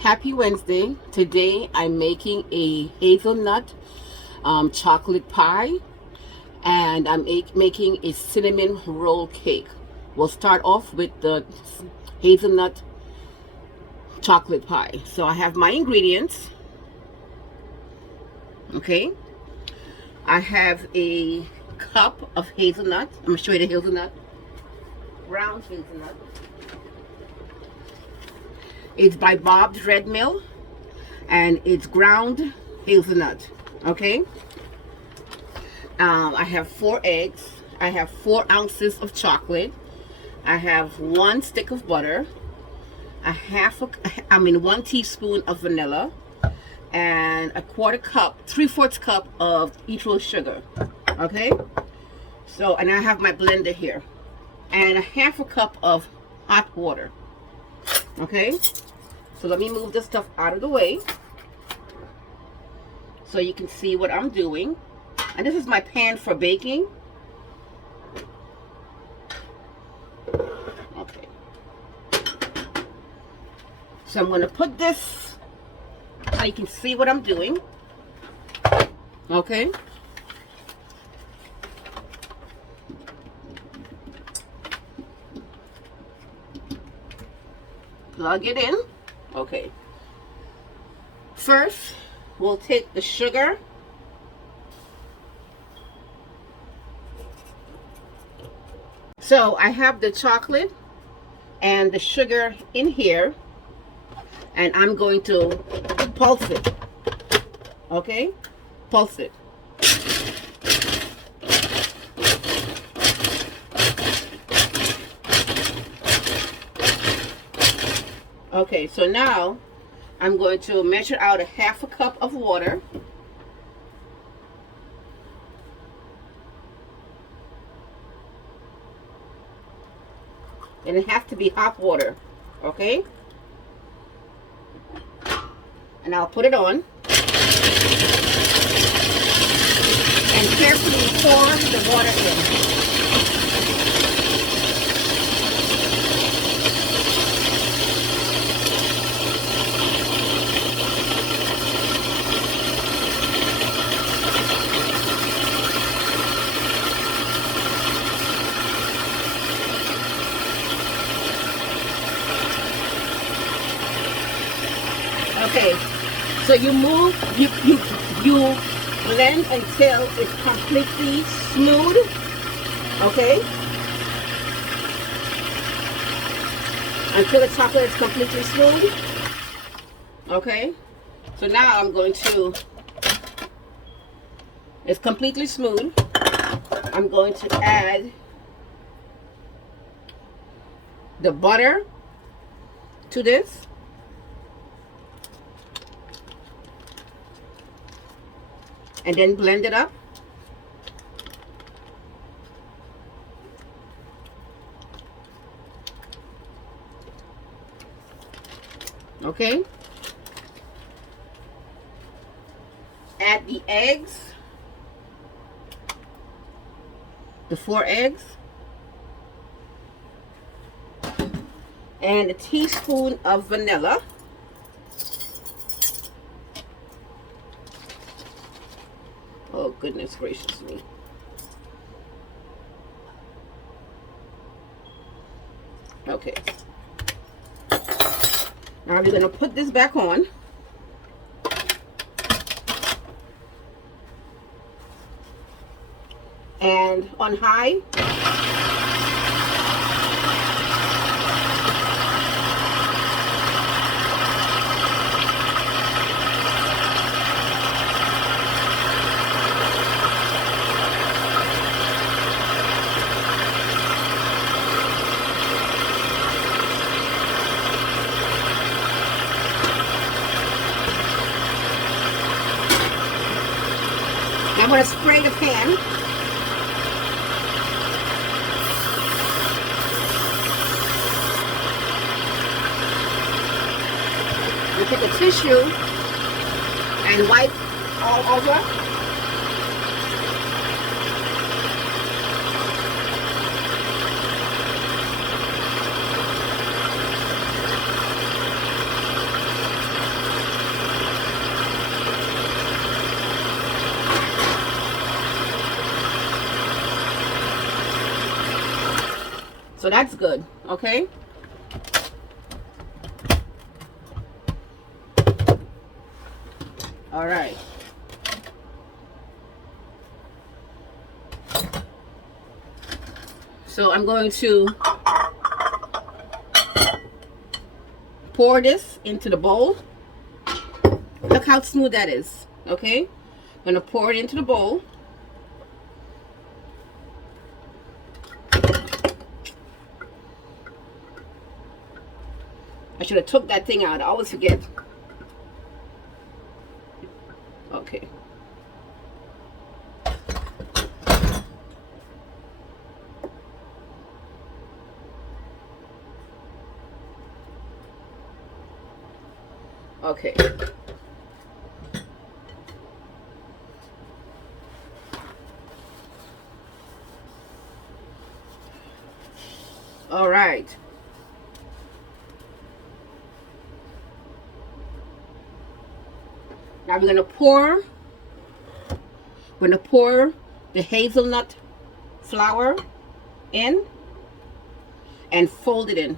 Happy Wednesday. Today I'm making a hazelnut chocolate pie, and I'm making a cinnamon roll cake. We'll start off with the hazelnut chocolate pie. So I have my ingredients. Okay. I have a cup of hazelnut. I'm going to show you the hazelnut. Brown hazelnut. It's by Bob's Red Mill, and it's ground hazelnut. Okay. I have 4 eggs. I have 4 ounces of chocolate. I have 1 stick of butter. 1 teaspoon of vanilla, and a 3/4 cup of each sugar. Okay. So, and I have my blender here, and a 1/2 cup of hot water. Okay. So let me move this stuff out of the way so you can see what I'm doing. And this is my pan for baking. Okay. So I'm going to put this so you can see what I'm doing. Okay. Plug it in. Okay. First, we'll take the sugar. So I have the chocolate and the sugar in here, and I'm going to pulse it. Okay? Pulse it. Okay, so now I'm going to measure out a 1/2 cup of water. And it has to be hot water, okay? And I'll put it on. And carefully pour the water in. Okay, so you blend until it's completely smooth. Okay, until the chocolate is completely smooth. Okay, so now I'm going to. It's completely smooth. I'm going to add the butter to this. And then blend it up. Okay. Add the eggs. The 4 eggs. And a teaspoon of vanilla. Oh, goodness gracious me. Okay. Now we're going to put this back on. And on high. I'm going to spray the pan. You take a tissue and wipe all over. So that's good, okay? All right. So I'm going to pour this into the bowl. Look how smooth that is, okay? I'm gonna pour it into the bowl. I should have took that thing out. I always forget. Okay. Okay. All right. Now we're gonna pour the hazelnut flour in and fold it in.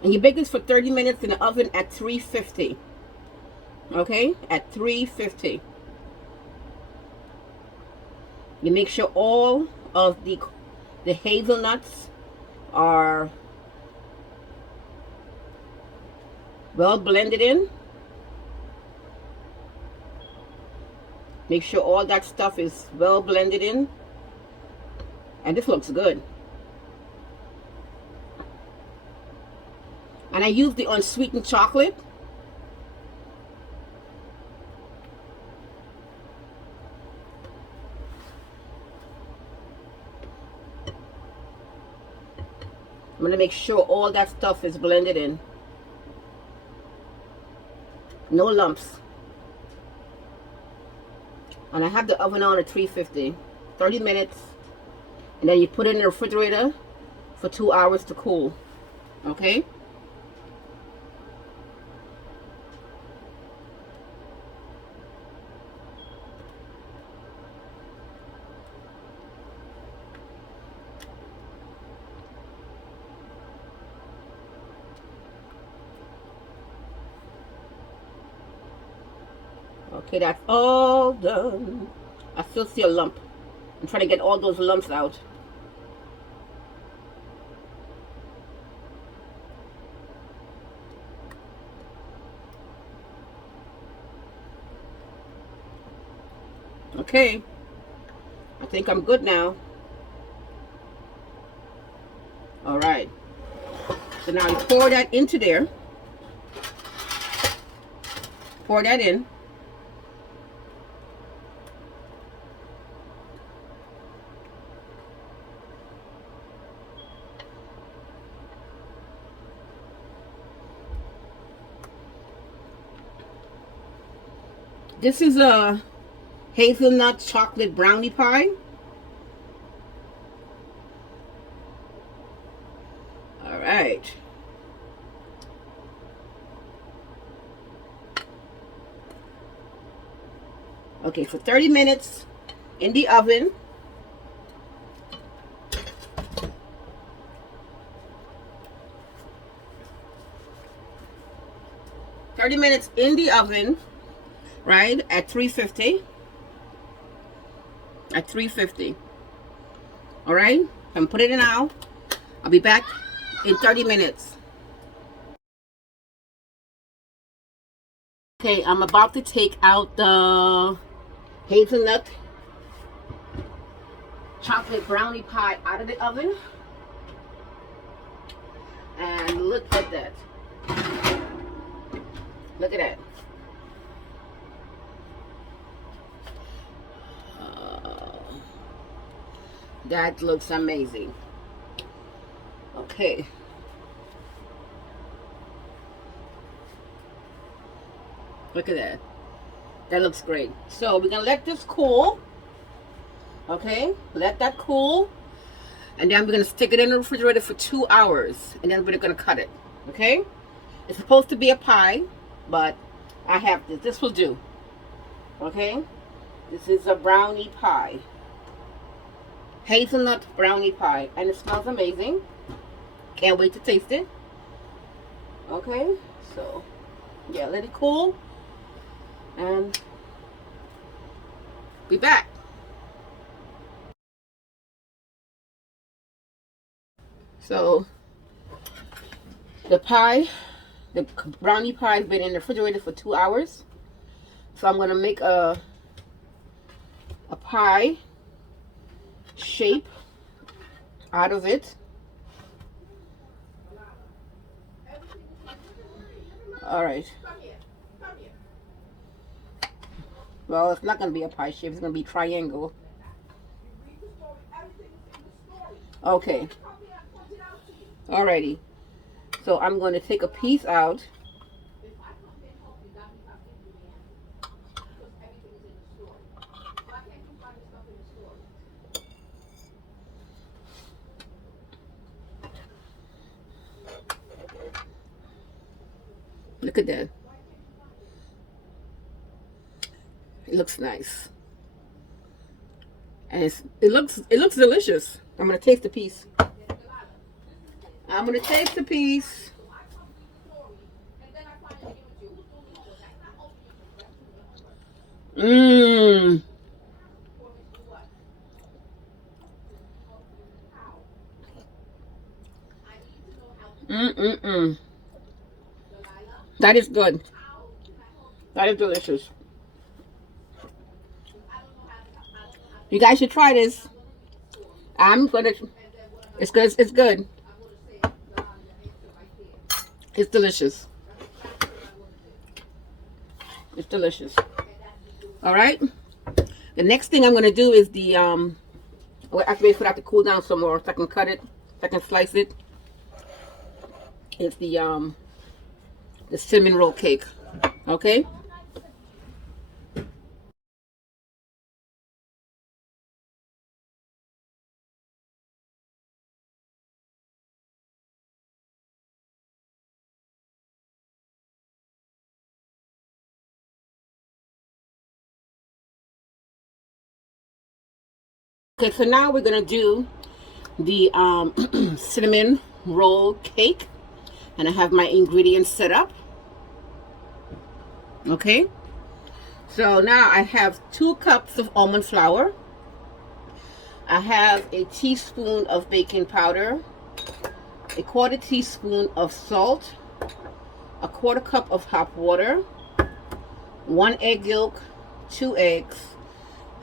And you bake this for 30 minutes in the oven at 350. Okay? At 350. You make sure all of the hazelnuts are well blended in. Make sure all that stuff is well blended in. And this looks good. And I use the unsweetened chocolate. I'm going to make sure all that stuff is blended in. No lumps. And I have the oven on at 350. 30 minutes. And then you put it in the refrigerator for 2 hours to cool. Okay? Okay, that's all done. I still see a lump. I'm trying to get all those lumps out. Okay, I think I'm good now. All right. So now you pour that into there. Pour that in. This is a hazelnut chocolate brownie pie. All right. Okay, for 30 minutes in the oven. Right, at 350. At 350. All right, I'm putting it in now. I'll be back in 30 minutes. Okay, I'm about to take out the hazelnut chocolate brownie pie out of the oven. And look at that. Look at that. That looks amazing. Okay. Look at that. That looks great. So we're gonna let this cool. Okay, let that cool. And then we're gonna stick it in the refrigerator for 2 hours. And then we're gonna cut it. Okay? It's supposed to be a pie, but I have this. This will do. Okay? This is a brownie pie. Hazelnut brownie pie. And it smells amazing. Can't wait to taste it. Okay? So, yeah, let it cool. And be back. So the brownie pie has been in the refrigerator for 2 hours. So I'm gonna make a pie shape out of it. All right. Well, it's not gonna be a pie shape. It's gonna be triangle. Okay. Alrighty. So I'm going to take a piece out. Look at that. It looks nice. And it looks delicious. I'm gonna taste the piece. I'm gonna taste the piece. Mmm. Mm-mm-mm. That is good. That is delicious. You guys should try this. I'm gonna. It's good. It's good. It's delicious. It's delicious. All right. The next thing I'm gonna do is the I have to wait for that to cool down some more so I can cut it, so I can slice it. It's the cinnamon roll cake. Okay. Okay, so now we're gonna do the cinnamon roll cake, and I have my ingredients set up. Okay, so now I have 2 cups of almond flour. I have a teaspoon of baking powder, a 1/4 teaspoon of salt, a 1/4 cup of hot water, 1 egg yolk, 2 eggs,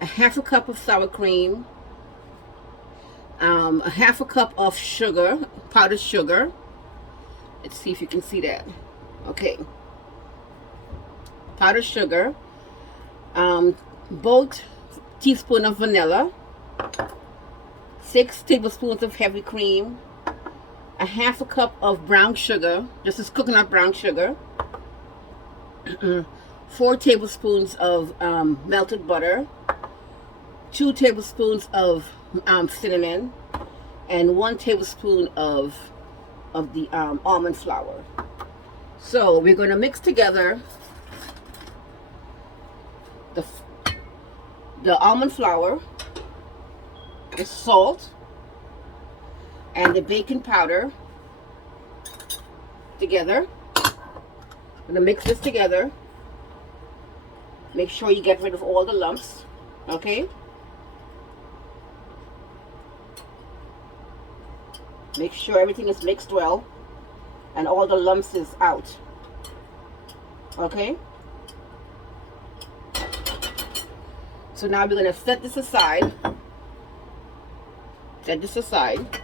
a 1/2 cup of sour cream, a 1/2 cup of sugar, powdered sugar. Let's see if you can see that. Okay, powdered sugar, both teaspoon of vanilla, 6 tablespoons of heavy cream, a 1/2 cup of brown sugar. This is coconut brown sugar. 4 tablespoons of melted butter, 2 tablespoons of cinnamon, and 1 tablespoon of the almond flour. So we're going to mix together the almond flour, the salt, and the baking powder together. I'm going to mix this together. Make sure you get rid of all the lumps. Okay? Make sure everything is mixed well and all the lumps is out. Okay? So now we're going to set this aside. Set this aside.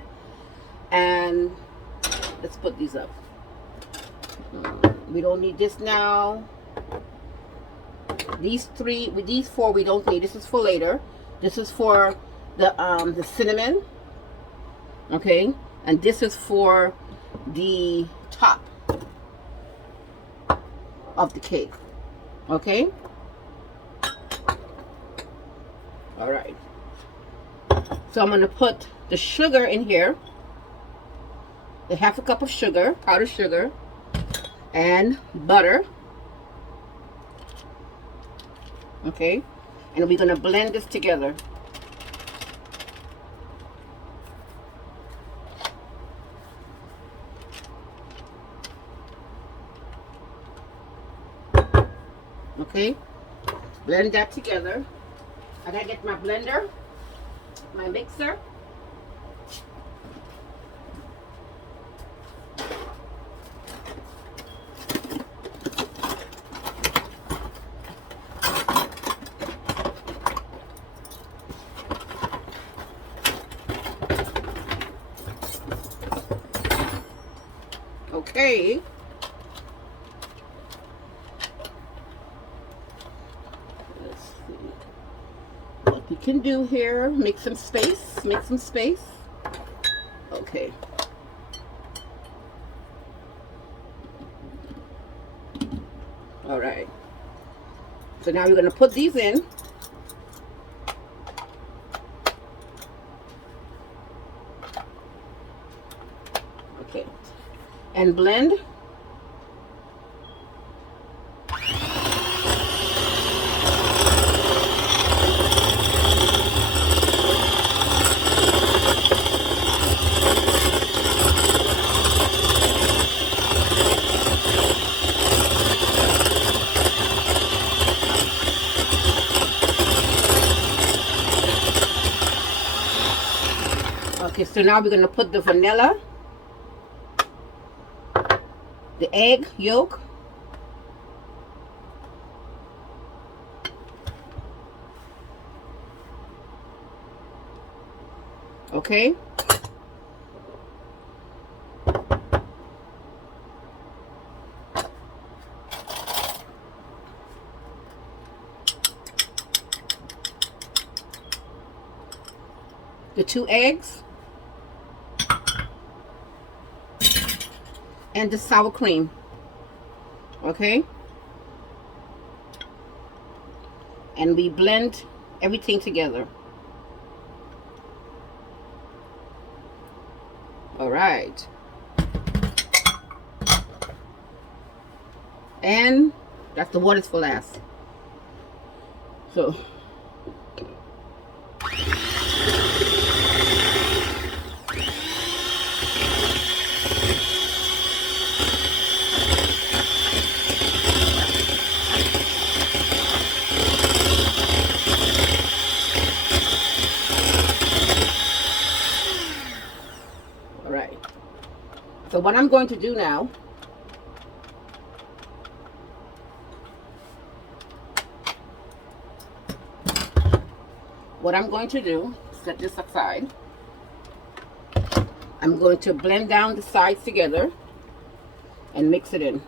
And let's put these up. We don't need this now. These 4 we don't need. This is for later. This is for the cinnamon. Okay? And this is for the top of the cake. Okay? All right. So I'm going to put the sugar in here. The half a cup of sugar, powdered sugar, and butter. Okay. And we're going to blend this together. Okay. Blend that together. I gotta get my blender, my mixer. Okay. Let's see what we can do here. Make some space. Make some space. Okay. All right. So now we're going to put these in. Okay. And blend. Okay, so now we're going to put the vanilla, the egg yolk, okay, the 2 eggs, and the sour cream. Okay, and we blend everything together. All right, and that's the water's for last. So So what I'm going to do now, set this aside. I'm going to blend down the sides together and mix it in.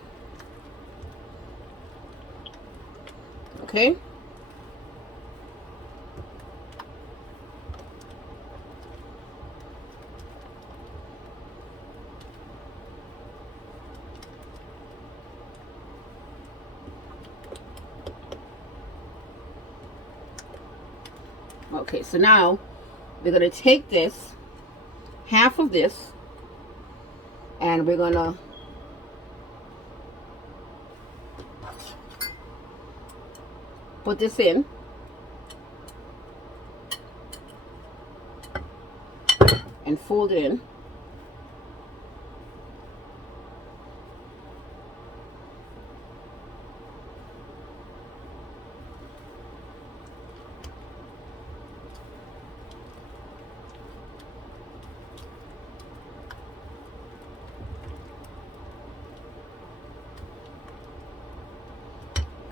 Okay? Okay, so now we're going to take this, half of this, and we're going to put this in. And fold it in.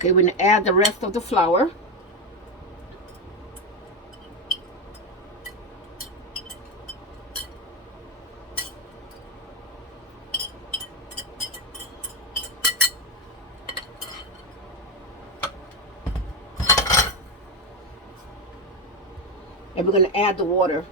Okay, we're going to add the rest of the flour. And we're going to add the water.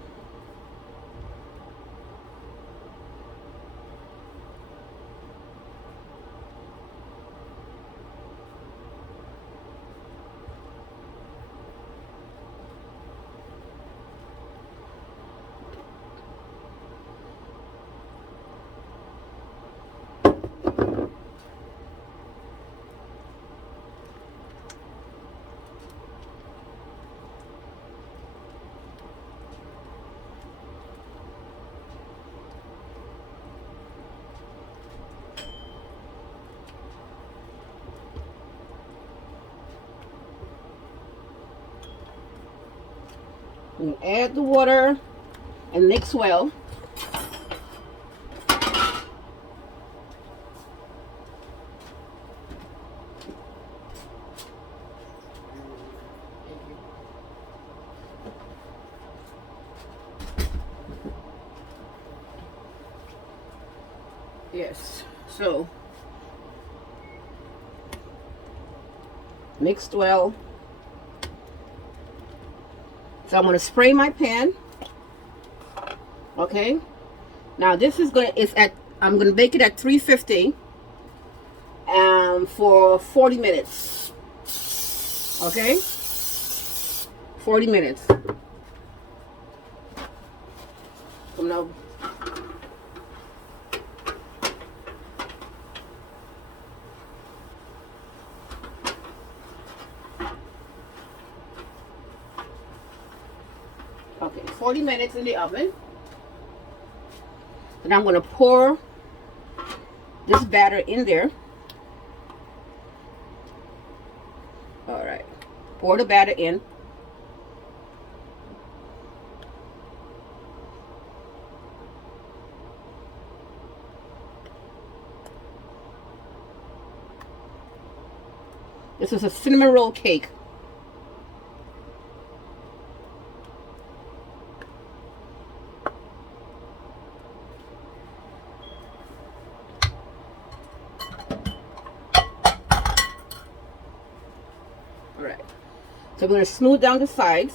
You add the water and mix well. Yes, so mixed well. So I'm going to spray my pan. Okay. Now this is I'm going to bake it at 350 for 40 minutes. Okay. 40 minutes. Come now. Okay, 40 minutes in the oven. Then I'm going to pour this batter in there. All right, pour the batter in. This is a cinnamon roll cake. All right, so we're going to smooth down the sides.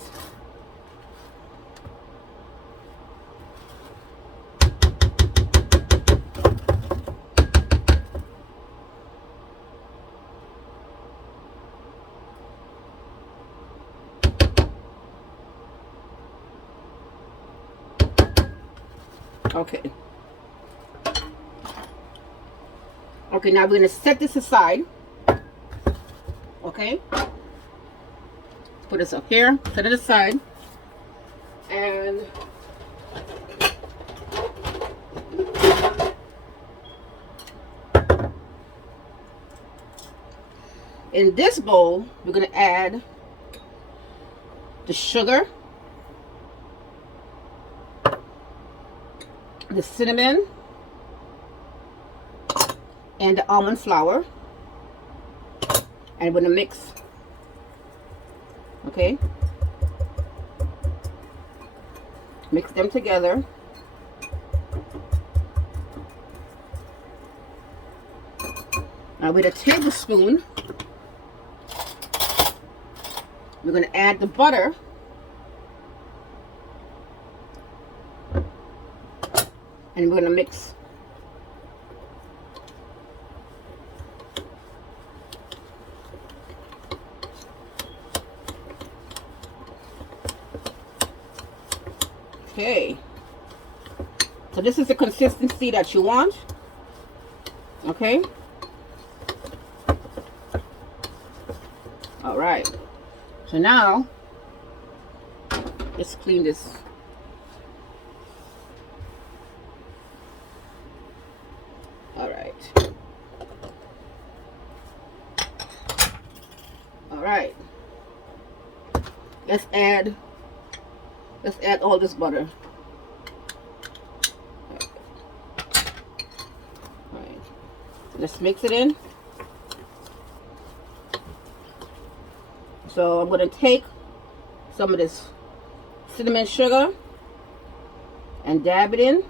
Okay. Okay, now we're going to set this aside. Okay. Let's put this up here, set it aside. And in this bowl, we're going to add the sugar, the cinnamon, and the almond flour, and we're gonna mix. Okay, mix them together. Now with a tablespoon, we're gonna add the butter. And we're going to mix. Okay. So this is the consistency that you want. Okay. All right. So now, let's clean this. All right. All right. Let's add all this butter. All right. Let's mix it in. So I'm going to take some of this cinnamon sugar and dab it in.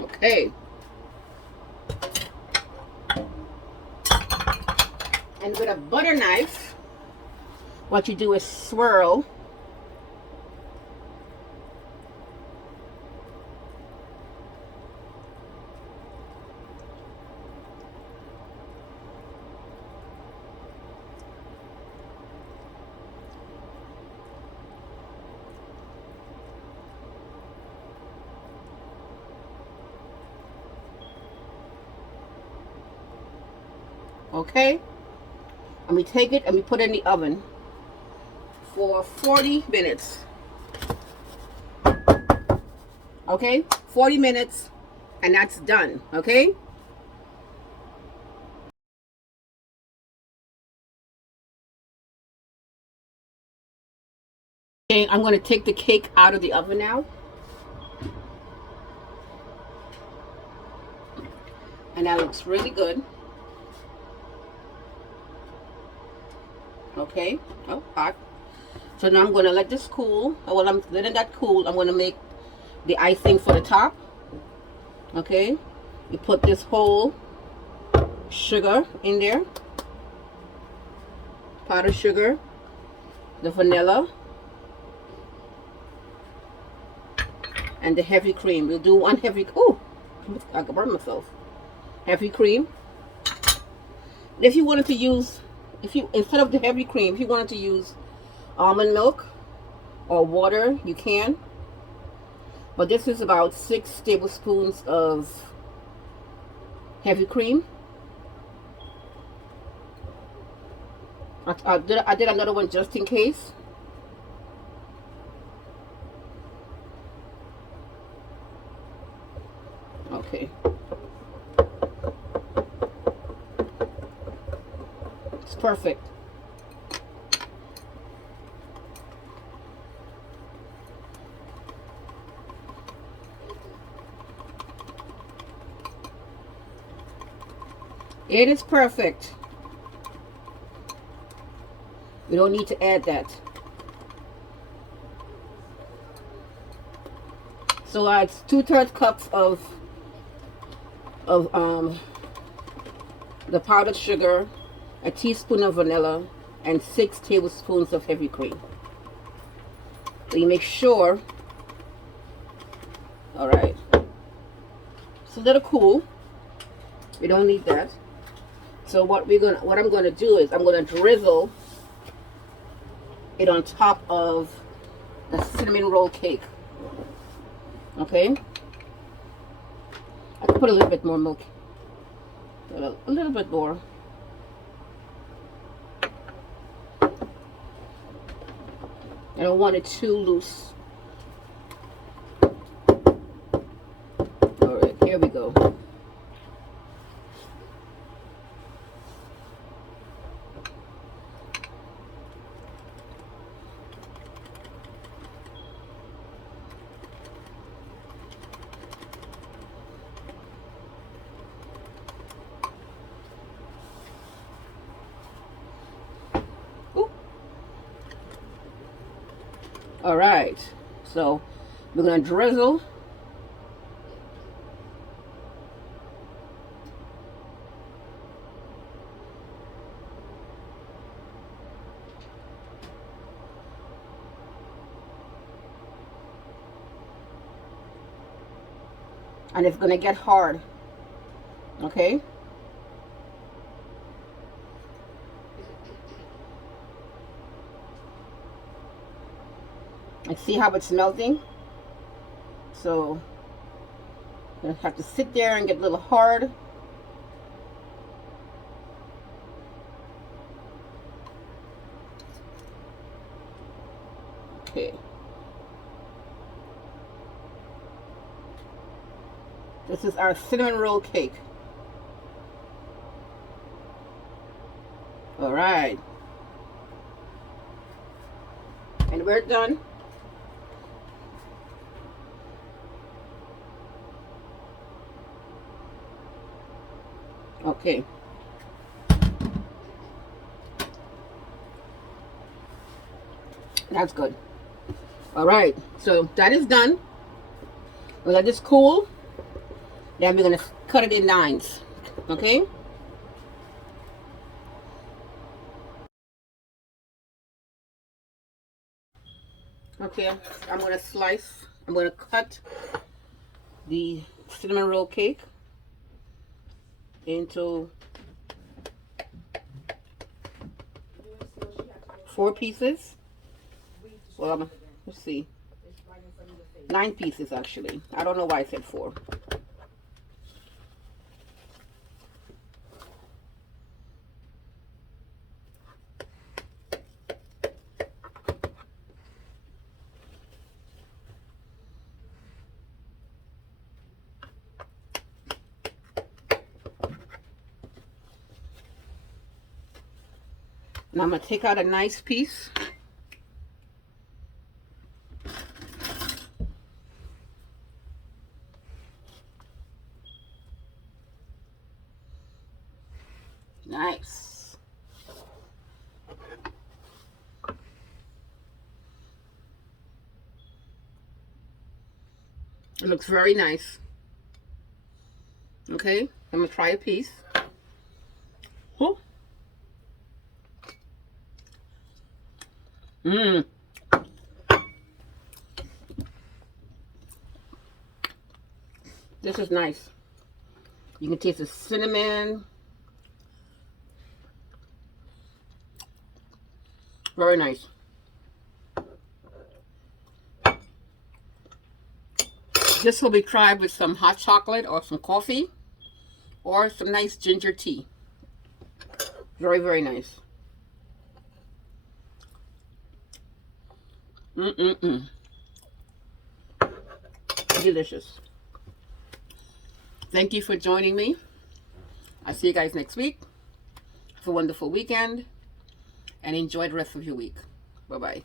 Okay. And with a butter knife, what you do is swirl. Okay, and we take it and we put it in the oven for 40 minutes. Okay, 40 minutes, and that's done. Okay. Okay, I'm going to take the cake out of the oven now. And that looks really good. Okay. Oh, hot. So now I'm going to let this cool. While I'm letting that cool, I'm going to make the icing for the top. Okay. You put this whole sugar in there. Powdered sugar. The vanilla. And the heavy cream. We'll do one heavy. Oh, I can burn myself. Heavy cream. If you wanted to use, instead of the heavy cream, if you wanted to use almond milk or water, you can. But this is about 6 tablespoons of heavy cream. I did another one just in case. Okay. It's perfect. It is perfect. We don't need to add that. So it's 2/3 cups of the powdered sugar, a teaspoon of vanilla, and 6 tablespoons of heavy cream. So you make sure. All right. So let it cool. We don't need that. So what I'm gonna do is I'm gonna drizzle it on top of the cinnamon roll cake. Okay. I could put a little bit more milk. A little bit more. I don't want it too loose. All right, here we go. All right, so we're gonna drizzle. And it's gonna get hard. Okay. And see how it's melting? So I'm gonna have to sit there and get a little hard. Okay. This is our cinnamon roll cake. All right. And we're done. Okay. That's good. All right. So that is done. We'll let this cool. Then we're going to cut it in nines. Okay. Okay. I'm going to slice. I'm going to cut the cinnamon roll cake into 4 pieces. Well, let's see. 9 pieces actually. I don't know why I said 4. Now I'm going to take out a nice piece. Nice. It looks very nice. Okay, I'm going to try a piece. Oh. Mmm. This is nice. You can taste the cinnamon. Very nice. This will be tried with some hot chocolate or some coffee or some nice ginger tea. Very, very nice. Mm-mm-mm. Delicious. Thank you for joining me. I'll see you guys next week. Have a wonderful weekend and enjoy the rest of your week. Bye-bye.